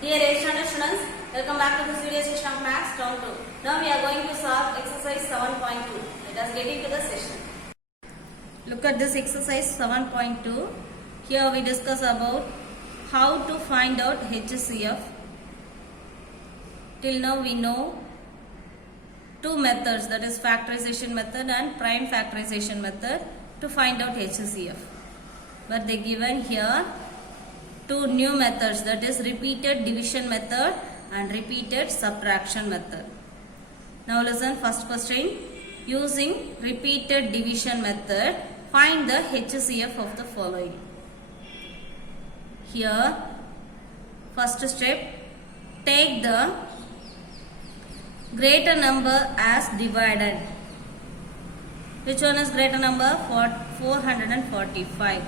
Dear 8th standard students, welcome back to this video session of Maths Term 2. Now we are going to solve exercise 7.2. Let us get into the session. Look at this exercise 7.2. Here we discuss about how to find out HCF. Till now we know two methods, that is factorization method and prime factorization method, to find out HCF. But they given here two new methods, that is repeated division method and repeated subtraction method. Now listen, first question. Using repeated division method, find the HCF of the following. Here, first step, take the greater number as dividend. Which one is greater number? 445.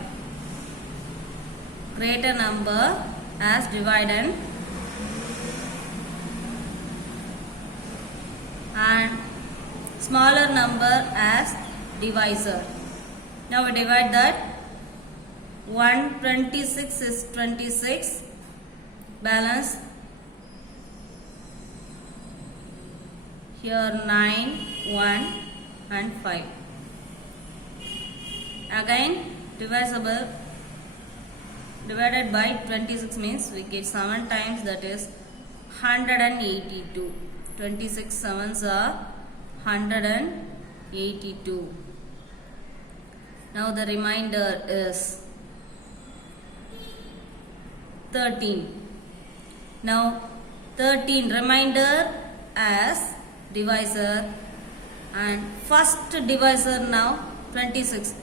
Greater number as dividend and smaller number as divisor. Now we divide that. 126 is 26, balance here 9, 1 and 5. Again divisible, divided by 26 means we get 7 times, that is 182. 26 sevens are 182. Now the remainder is 13. Now 13 remainder as divisor and first divisor now 26.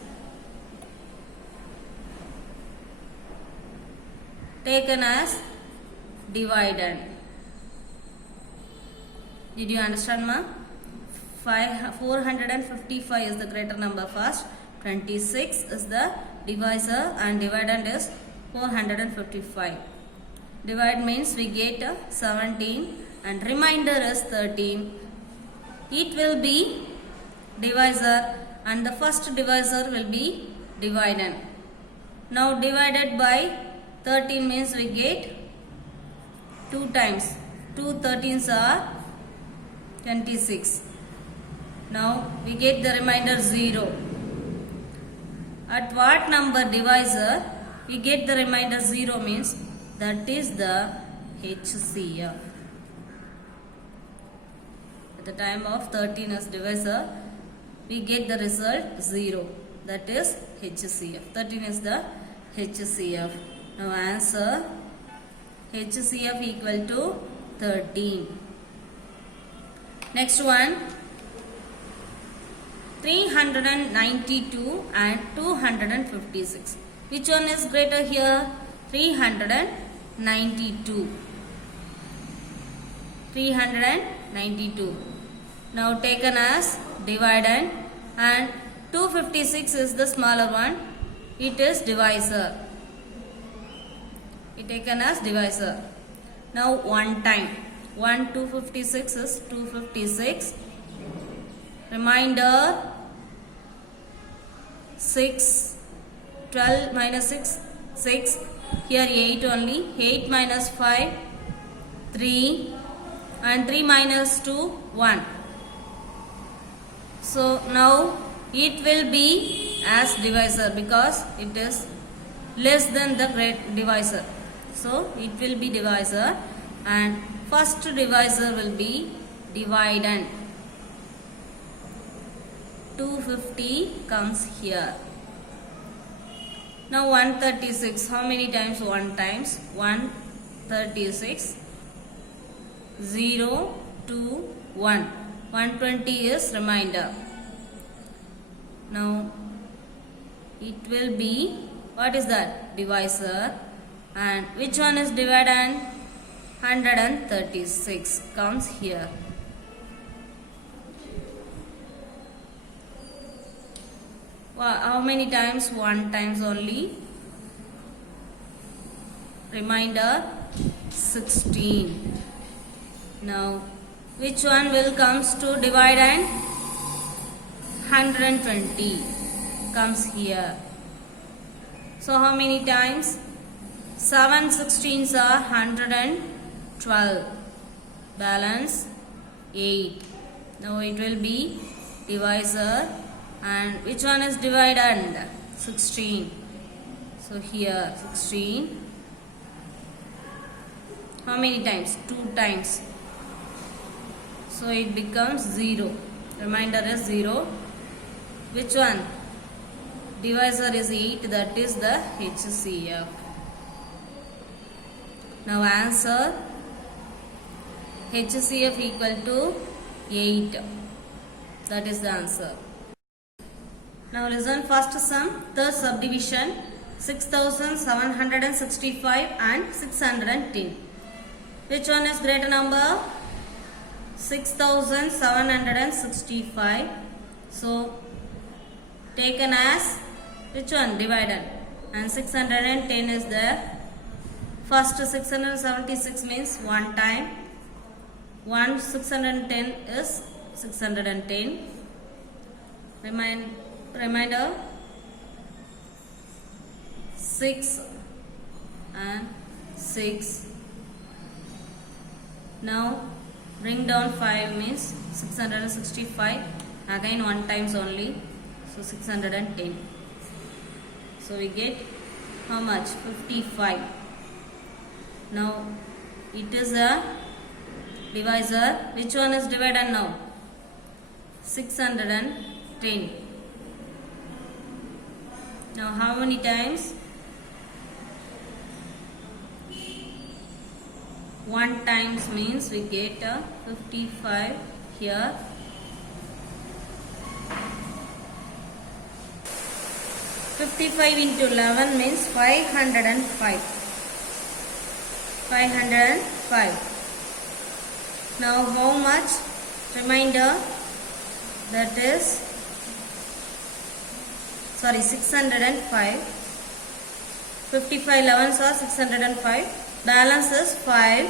Taken as dividend. Did you understand, ma? 455 is the greater number first, 26 is the divisor and dividend is 455. Divide means we get 17 and remainder is 13. It will be divisor and the first divisor will be dividend. Now divided by 13 means we get 2 times. 2 13s are 26. Now we get the remainder 0. At what number divisor we get the remainder 0 means that is the HCF. At the time of 13 as divisor we get the result 0. That is HCF. 13 is the HCF. Now answer, HCF equal to 13. Next one, 392 and 256. Which one is greater here? 392. 392. Now taken as dividend and 256 is the smaller one. It is divisor. It taken as divisor. Now one time. 256 is 256. Remainder 6. 12 minus 6, 6. Here 8 only. 8 minus 5, 3. And 3 minus 2, 1. So now it will be as divisor because it is less than the great divisor. So it will be divisor and first divisor will be dividend. 250 comes here. Now 136. How many times? 1 times. 136. 0, 2, 1. 120 is remainder. Now it will be, what is that? Divisor. And which one is dividend? 136 comes here. How many times? 1 times only. Remainder 16. Now which one will comes to dividend? 120 comes here. So how many times? 7 16s are 120. 12. Balance 8. Now it will be divisor, and which one is dividend? 16. So here 16. How many times? 2 times. So it becomes 0. Remainder is 0. Which one? Divisor is 8. That is the HCF. Now answer. HCF equal to 8. That is the answer. Now listen first sum. Third subdivision. 6765 and 610. Which one is greater number? 6765. So taken as which one? Divided. And 610 is there. First 676 means 1 time. 610 is 610. Reminder 6 and 6. Now bring down 5 means 665. Again 1 times only. So 610. So we get how much? 55. Now it is a divisor. Which one is divided now? 610. Now how many times? 1 times means we get 55 here. 55 into 11 means 505. 505. Now how much? Remainder, that is 605. 55 11s are 605. Balance is 5.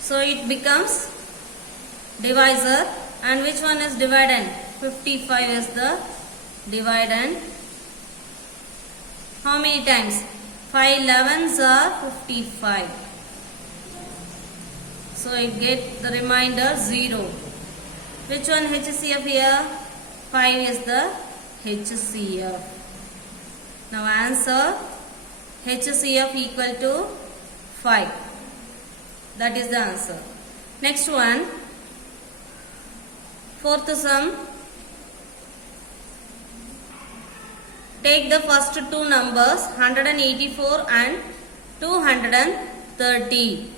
So it becomes divisor, and which one is dividend? 55 is the dividend. How many times? 5 11s are 55. So it get the remainder 0. Which one HCF here? 5 is the HCF. Now answer, HCF equal to 5. That is the answer. Next one, fourth sum. Take the first two numbers 184 and 230.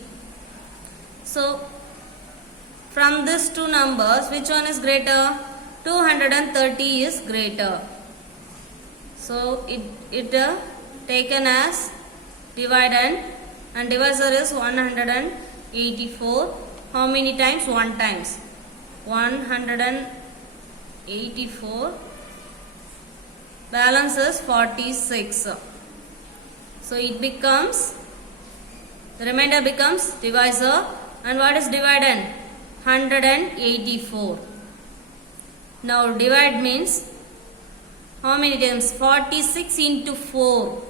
So from these two numbers, which one is greater? 230 is greater. So it taken as dividend, and divisor is 184. How many times? 1 times. 184. Balance is 46. So it becomes, the remainder becomes divisor. And what is dividend? 184. Now divide means how many times? 46 into 4.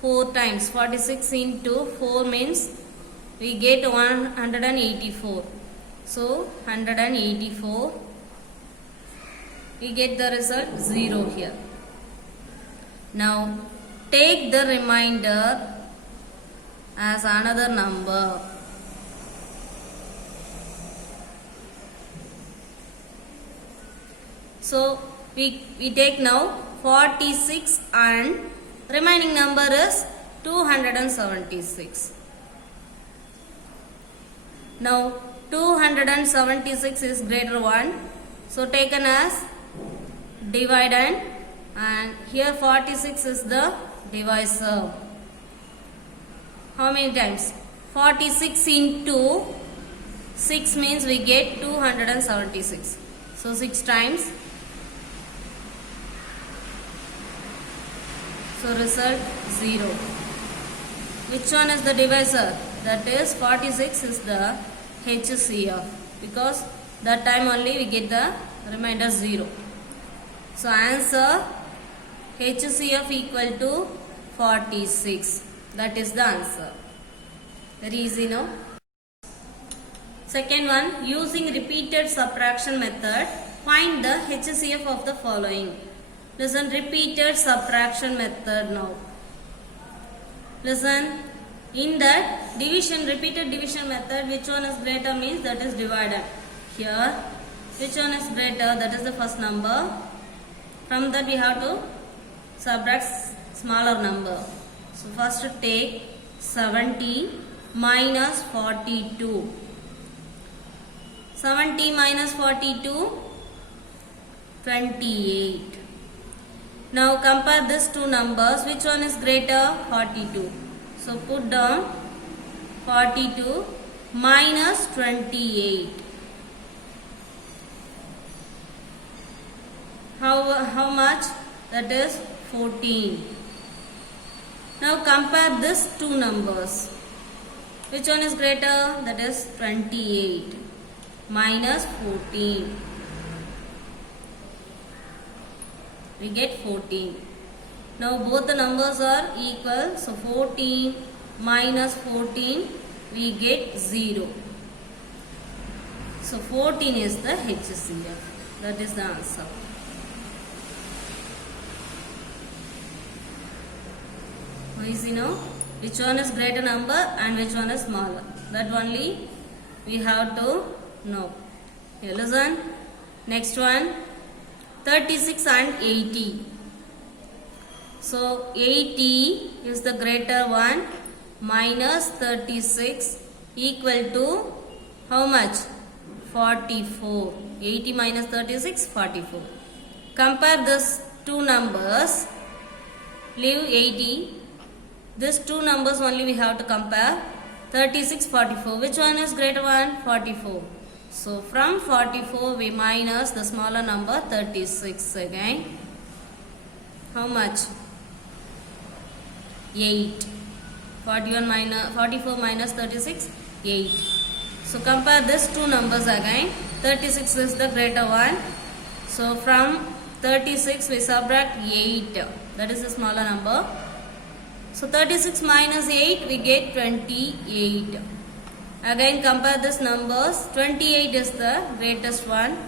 4 times. 46 into 4 means we get 184. So 184. We get the result 0 here. Now take the remainder as another number. So we take now 46 and remaining number is 276. Now 276 is greater 1. So taken as dividend, and here 46 is the divisor. How many times? 46 into 6 means we get 276. So 6 times. So result 0. Which one is the divisor? That is 46 is the HCF, because that time only we get the remainder 0. So answer, HCF equal to 46. That is the answer. Very easy now. Second one, using repeated subtraction method, find the HCF of the following. Listen, repeated subtraction method now. Listen, in that division, repeated division method, which one is greater means that is divided. Here, which one is greater, that is the first number. From that we have to subtract smaller number. So first take 70 minus 42. 70 minus 42, 28. Now compare these two numbers. Which one is greater? 42. So put down 42 minus 28. How much? That is 14. Now compare these two numbers. Which one is greater? That is 28 minus 14. We get 14. Now both the numbers are equal. So 14 minus 14, we get 0. So 14 is the HCF. That is the answer. Easy now. Which one is greater number and which one is smaller? That only we have to know. Here listen. Next one, 36 and 80. So 80 is the greater one, minus 36 equal to how much? 44. 80 minus 36, 44. Compare these two numbers. Leave 80. These two numbers only we have to compare. 36, 44. Which one is greater one? 44. So from 44 we minus the smaller number 36 again. How much? 8. 44 minus 36, 8. So compare these two numbers again. 36 is the greater one. So from 36 we subtract 8. That is the smaller number. So 36 minus 8 we get 28. Again compare these numbers. 28 is the greatest one.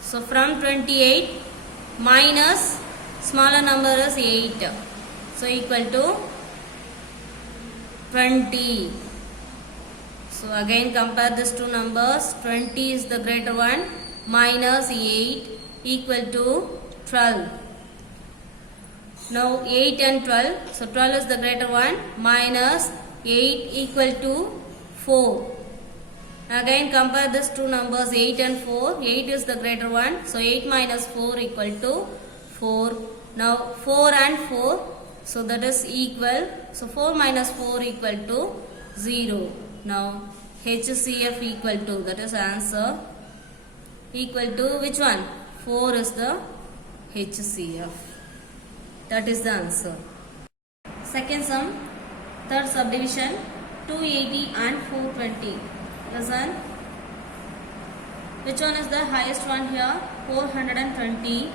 So from 28 minus smaller number is 8. So equal to 20. So again compare these two numbers. 20 is the greater one, minus 8 equal to 12. Now 8 and 12. So 12 is the greater one, minus 8 equal to 4. Again compare these two numbers, 8 and 4. 8 is the greater one. So 8 minus 4 equal to 4. Now 4 and 4. So that is equal. So 4 minus 4 equal to 0. Now HCF equal to, that is answer, equal to which one? 4 is the HCF. That is the answer. Second sum, third subdivision, 280 and 420. Listen. Which one is the highest one here? 420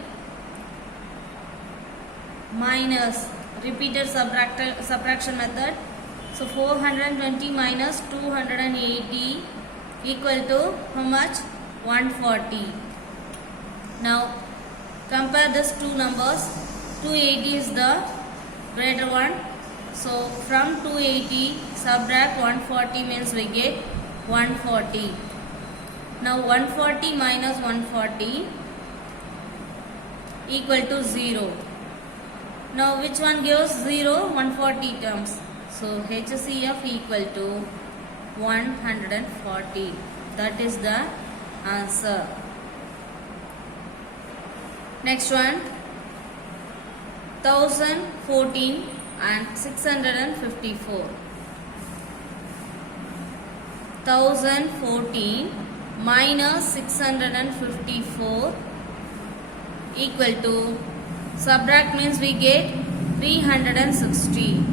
minus repeated subtraction method. So 420 minus 280 equal to how much? 140. Now compare these two numbers. 280 is the greater one. So from 280 subtract 140 means we get 140. Now 140 minus 140 equal to 0. Now which one gives 0? 140 terms. So HCF equal to 140. That is the answer. Next one, 1014 and 654. 1014 minus 654 equal to, subtract means we get 360.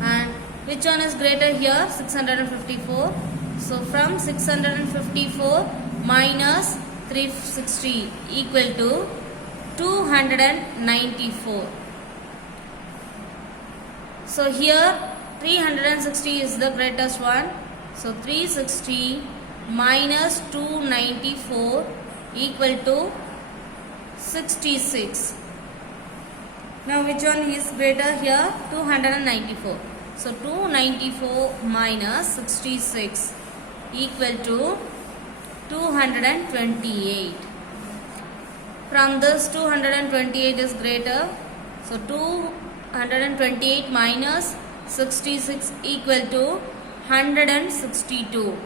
And which one is greater here? 654. So from 654 minus 360 equal to 294. So here 360 is the greatest one. So 360 minus 294 equal to 66. Now which one is greater here? 294. So 294 minus 66 equal to 228. From this 228 is greater. So 228 minus 66 equal to 162.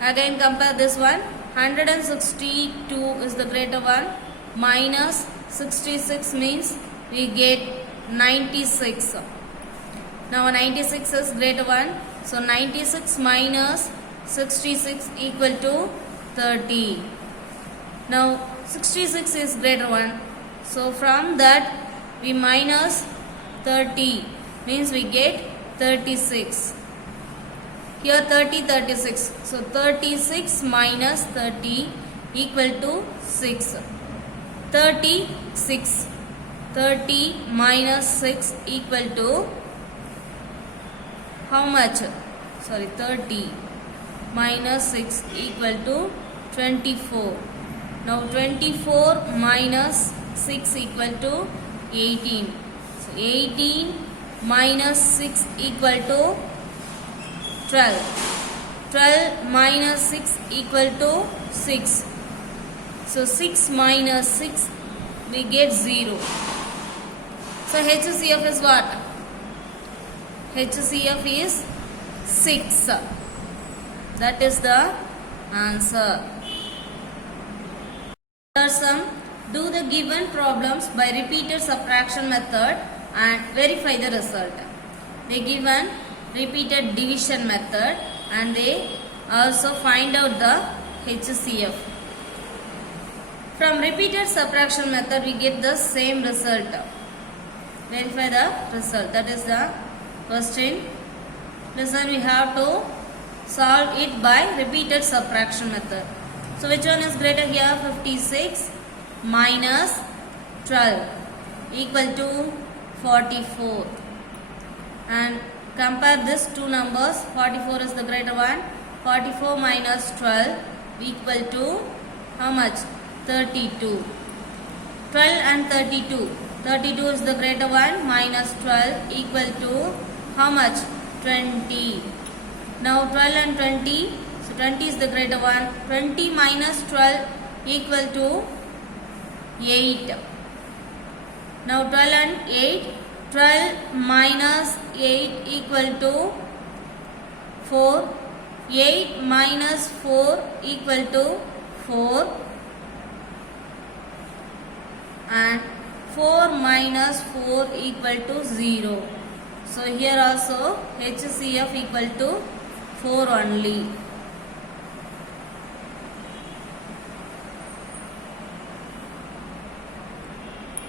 Again compare this one. 162 is the greater one. Minus 66 means we get 96. Now 96 is greater one. So 96 minus 66 equal to 30. Now 66 is greater one. So from that we minus 30 means we get 36. Here 30, 36. So 36 minus 30 equal to 6. 36. 30 minus 6 equal to how much? Sorry, 30 minus 6 equal to 24. Now 24 minus 6 equal to 18. So 18 minus 6 equal to 12. 12 minus 6 equal to 6. So 6 minus 6 we get 0. So HCF is what? HCF is 6. That is the answer. Do the given problems by repeated subtraction method and verify the result. They given repeated division method and they also find out the HCF. From repeated subtraction method we get the same result. Verify the result. That is the question. Listen, we have to solve it by repeated subtraction method. So which one is greater here? 56 minus 12 equal to 44. And compare these two numbers. 44 is the greater one. 44 minus 12 equal to how much? 32. 12 and 32. 32 is the greater one. Minus 12 equal to how much? 20. Now 12 and 20. So 20 is the greater one. 20 minus 12 equal to 8. Now 12 and 8. 12 minus 8 equal to 4. 8 minus 4 equal to 4. And 4 minus 4 equal to 0. So here also HCF equal to 4 only.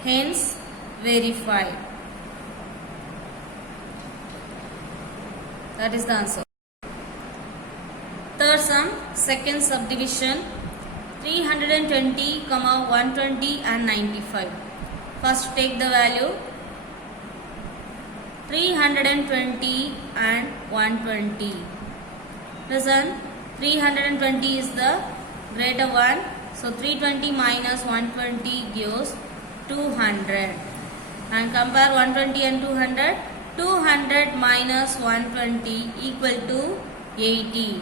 Hence verified. That is the answer. Third sum, second subdivision, 320, 120 and 95. First take the value 320 and 120. Listen, 320 is the greater one. So 320 minus 120 gives 200. And compare 120 and 200. 200 minus 120 equal to 80.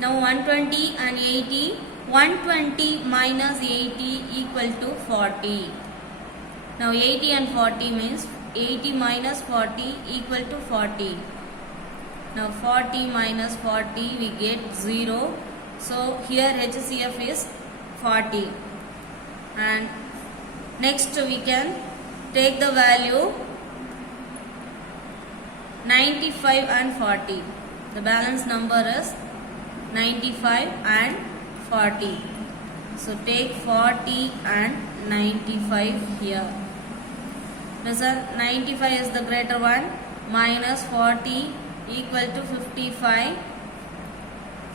Now 120 and 80. 120 minus 80 equal to 40. Now 80 and 40 means 80 minus 40 equal to 40. Now 40 minus 40 we get 0. So here HCF is 40. And next we can take the value 95 and 40. The balance number is 95 and 40. So take 40 and 95 here. Listen, 95 is the greater one. Minus 40 equal to 55.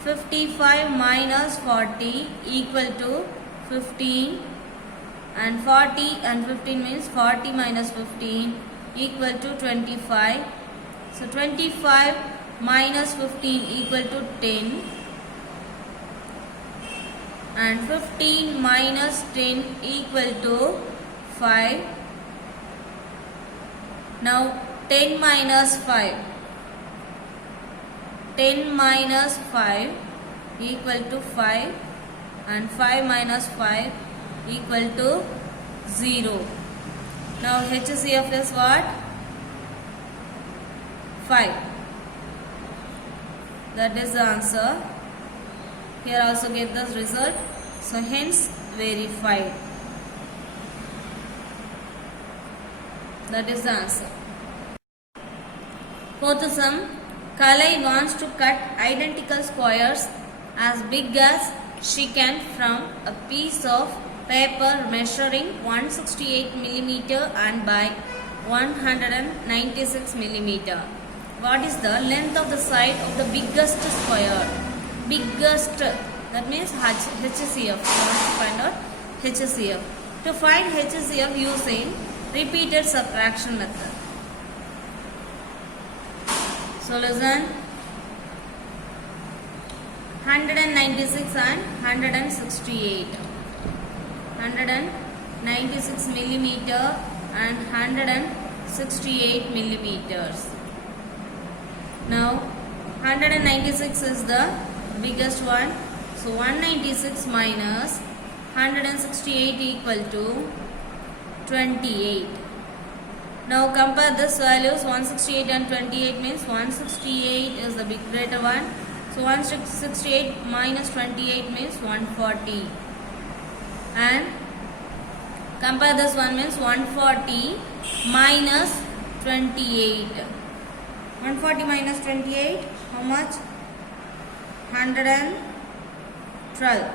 55 minus 40 equal to 15. And 40 and 15 means 40 minus 15 equal to 25. So 25 minus 15 equal to 10, and 15 minus 10 equal to 5. Now 10 minus 5. 10 minus 5 equal to 5, and 5 minus 5 equal to 0. Now HCF is what? 5. That is the answer. Here also get the result. So hence verified. That is the answer. Fourth sum. Kalai wants to cut identical squares as big as she can from a piece of paper measuring 168 mm and by 196 mm. What is the length of the side of the biggest square? Biggest, that means HCF. We want to find out HCF. To find HCF using repeated subtraction method. So listen, 196 and 168. 196 millimeter and 168 millimeters. Now 196 is the biggest one. So 196 minus 168 equal to 28. Now compare this values, 168 and 28 means 168 is the greater one. So 168 minus 28 means 140. And compare this one means 140 minus 28. 140 minus 28, how much? 112.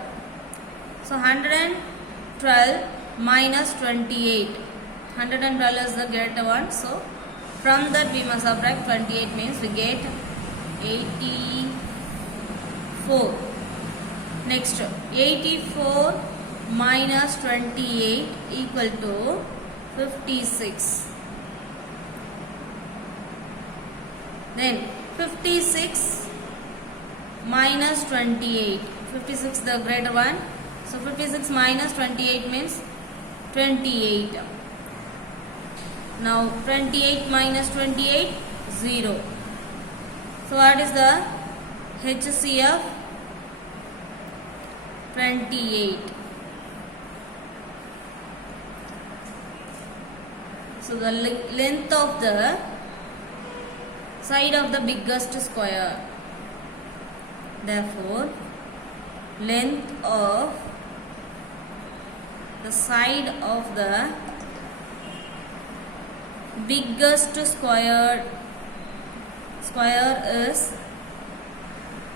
So 112 minus 28. 112 is the greater one. So from that we must subtract 28 means we get 84. Next, 84 minus 28 equal to 56. Then 56 minus 28. 56 the greater one. So 56 minus 28 means 28. Now 28 minus 28, 0. So what is the HCF? 28. So the length of the side of the biggest square. Therefore, length of the side of the biggest square is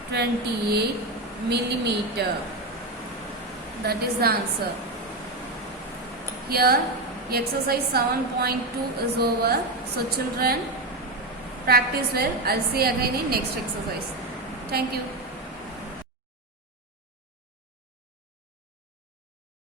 28 millimeter. That is the answer. Here exercise 7.2 is over. So children, practice well. I'll see you again in next exercise. Thank you.